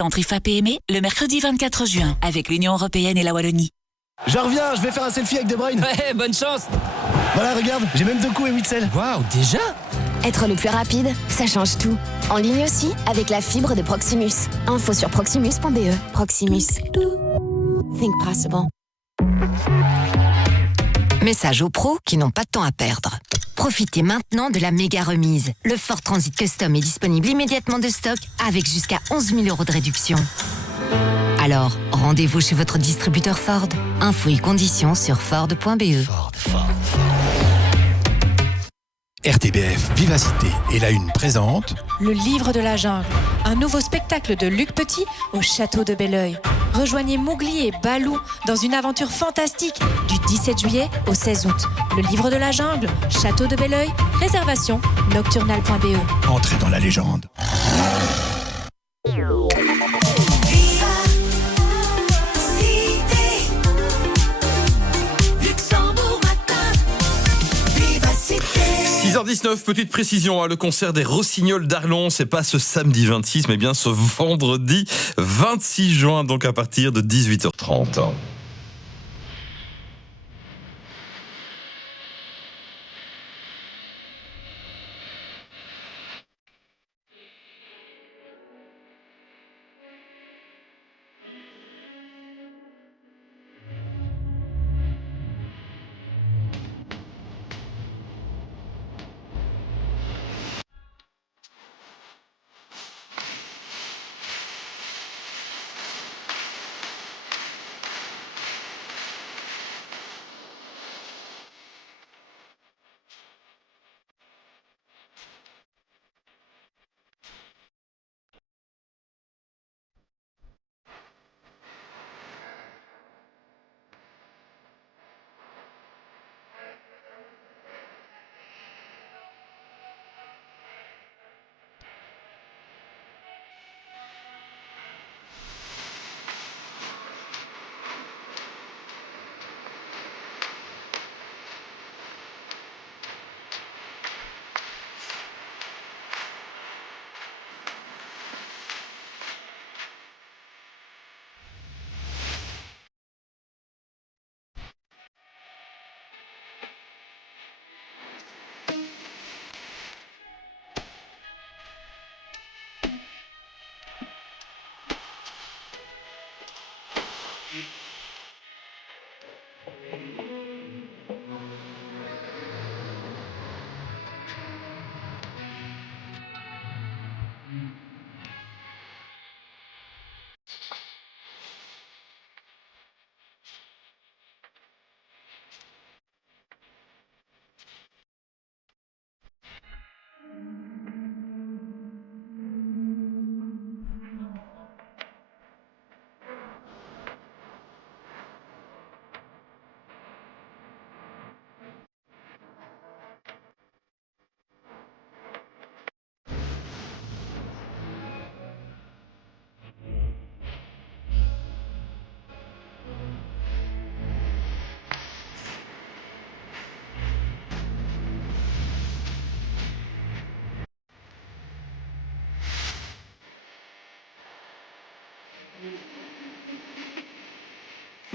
Entre IFA PME, le mercredi 24 juin, avec l'Union Européenne et la Wallonie. Je reviens, je vais faire un selfie avec De Bruyne. Ouais, bonne chance. Voilà, regarde, j'ai même 2 coups et 8 selles. Waouh, déjà? Être le plus rapide, ça change tout. En ligne aussi, avec la fibre de Proximus. Info sur proximus.be. Proximus. Think possible. Message aux pros qui n'ont pas de temps à perdre. Profitez maintenant de la méga remise. Le Ford Transit Custom est disponible immédiatement de stock avec jusqu'à 11 000 € de réduction. Alors, rendez-vous chez votre distributeur Ford. Infos et conditions sur Ford.be. RTBF Vivacité et la Une présente Le Livre de la Jungle, un nouveau spectacle de Luc Petit au château de Belleuil. Rejoignez Mowgli et Balou dans une aventure fantastique du 17 juillet au 16 août. Le Livre de la Jungle, château de Belleuil, réservation nocturnal.be. Entrez dans la légende. – 6h19, petite précision, le concert des Rossignols d'Arlon, c'est pas ce samedi 26, mais bien ce vendredi 26 juin, donc à partir de 18h30.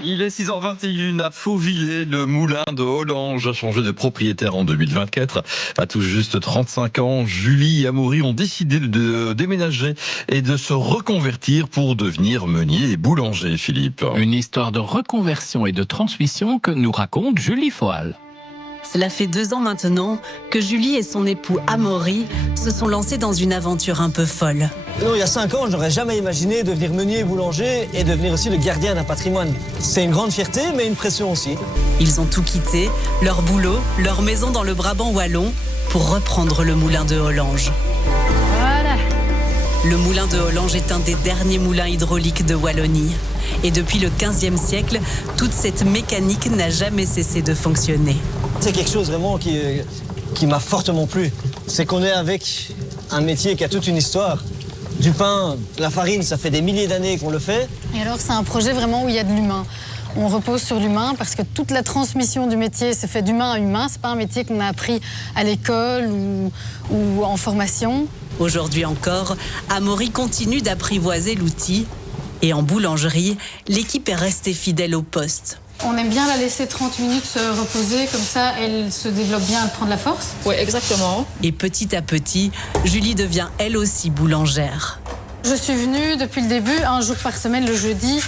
Il est 6h21 à Fauvillers, le moulin de Hollange a changé de propriétaire en 2024. À tout juste 35 ans, Julie et Amaury ont décidé de déménager et de se reconvertir pour devenir meunier et boulanger, Philippe. Une histoire de reconversion et de transmission que nous raconte Julie Foal. Cela fait 2 ans maintenant que Julie et son époux Amaury se sont lancés dans une aventure un peu folle. Non, il y a 5 ans, j'aurais jamais imaginé devenir meunier et boulanger et devenir aussi le gardien d'un patrimoine. C'est une grande fierté, mais une pression aussi. Ils ont tout quitté, leur boulot, leur maison dans le Brabant wallon, pour reprendre le moulin de Hollange. Voilà. Le moulin de Hollange est un des derniers moulins hydrauliques de Wallonie. Et depuis le 15e siècle, toute cette mécanique n'a jamais cessé de fonctionner. C'est quelque chose vraiment qui m'a fortement plu. C'est qu'on est avec un métier qui a toute une histoire. Du pain, la farine, ça fait des milliers d'années qu'on le fait. Et alors, c'est un projet vraiment où il y a de l'humain. on repose sur l'humain parce que toute la transmission du métier se fait d'humain à humain. C'est pas un métier qu'on a appris à l'école ou en formation. Aujourd'hui encore, Amaury continue d'apprivoiser l'outil. Et en boulangerie, l'équipe est restée fidèle au poste. On aime bien la laisser 30 minutes se reposer, comme ça elle se développe bien, elle prend de la force. Oui, exactement. Et petit à petit, Julie devient elle aussi boulangère. Je suis venue depuis le début, un jour par semaine, le jeudi,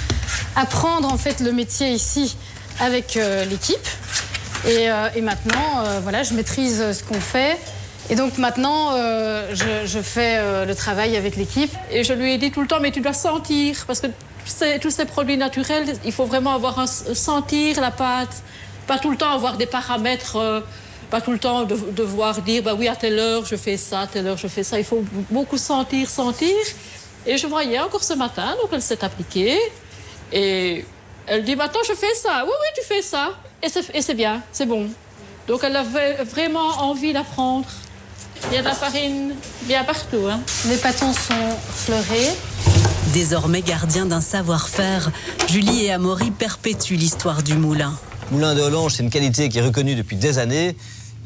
apprendre en fait le métier ici avec l'équipe. Et maintenant, voilà, je maîtrise ce qu'on fait. Et donc maintenant, je fais le travail avec l'équipe. Et je lui ai dit tout le temps, mais tu dois sentir, parce que tous ces produits naturels, il faut vraiment sentir la pâte, pas tout le temps avoir des paramètres, pas tout le temps devoir dire, bah oui, à telle heure je fais ça, à telle heure je fais ça. Il faut beaucoup sentir. Et je voyais encore ce matin, donc elle s'est appliquée. Et elle dit, maintenant je fais ça. Oui, tu fais ça. Et c'est bien, c'est bon. Donc elle avait vraiment envie d'apprendre. Il y a de la farine bien partout. Hein. Les pâtons sont fleurés. Désormais gardiens d'un savoir-faire, Julie et Amaury perpétuent l'histoire du moulin. Moulin de Hollange, c'est une qualité qui est reconnue depuis des années.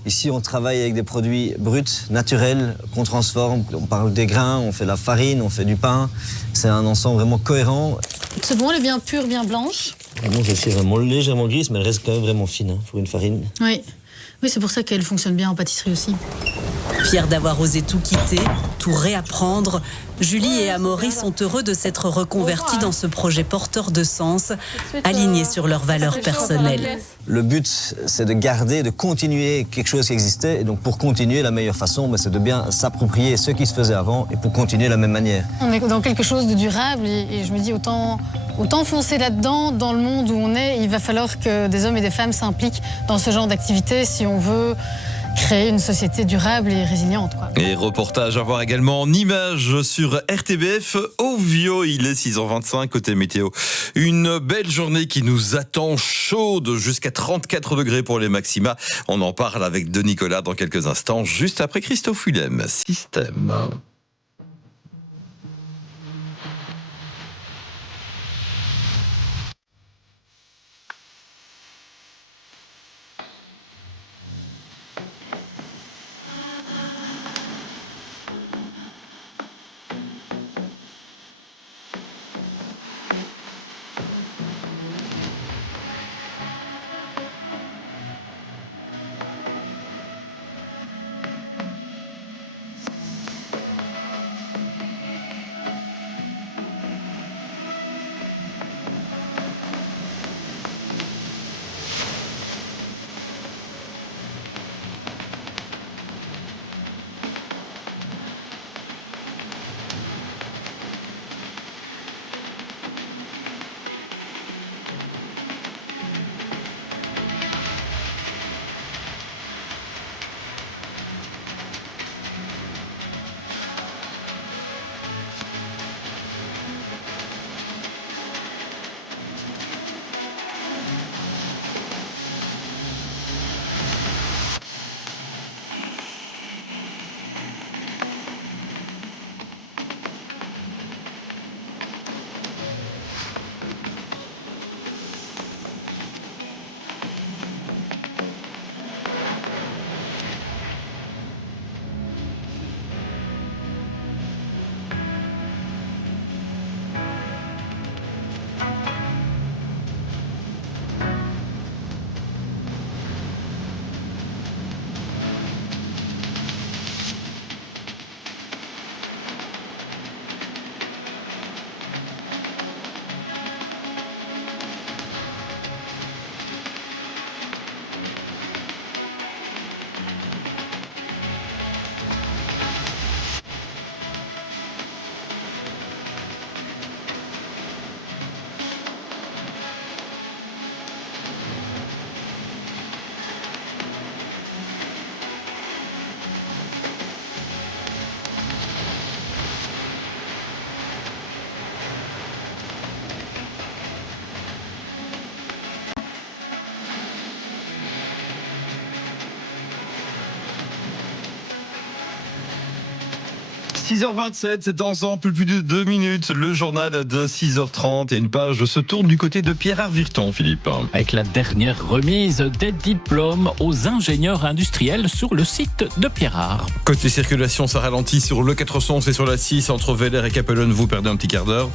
Ici, on travaille avec des produits bruts, naturels, qu'on transforme. On parle des grains, on fait de la farine, on fait du pain. C'est un ensemble vraiment cohérent. C'est bon, elle est bien pure, bien blanche. Vraiment, c'est vraiment légèrement grise, mais elle reste quand même vraiment fine pour une farine. Oui, c'est pour ça qu'elle fonctionne bien en pâtisserie aussi. Fiers d'avoir osé tout quitter, tout réapprendre, Julie et Amaury sont heureux de s'être reconvertis dans ce projet porteur de sens, aligné sur leurs valeurs personnelles. Le but, c'est de garder, de continuer quelque chose qui existait. Et donc, pour continuer, la meilleure façon, c'est de bien s'approprier ce qui se faisait avant et pour continuer de la même manière. On est dans quelque chose de durable et je me dis autant foncer là-dedans, dans le monde où on est. Il va falloir que des hommes et des femmes s'impliquent dans ce genre d'activité si on veut créer une société durable et résiliente. Et reportage à voir également en images sur RTBF Ovio. Il est 6h25 côté météo. Une belle journée qui nous attend chaude jusqu'à 34 degrés pour les maxima. On en parle avec De Nicolas dans quelques instants, juste après Christophe Willem. Système. 6h27, c'est dans un peu plus de 2 minutes. Le journal de 6h30 et une page se tourne du côté de Pierre-Arvirton, Philippe. Avec la dernière remise des diplômes aux ingénieurs industriels sur le site de Pierrard. Côté circulation, ça ralentit sur le 411 et sur la 6 entre Villers et Capelonne. Vous perdez un petit quart d'heure.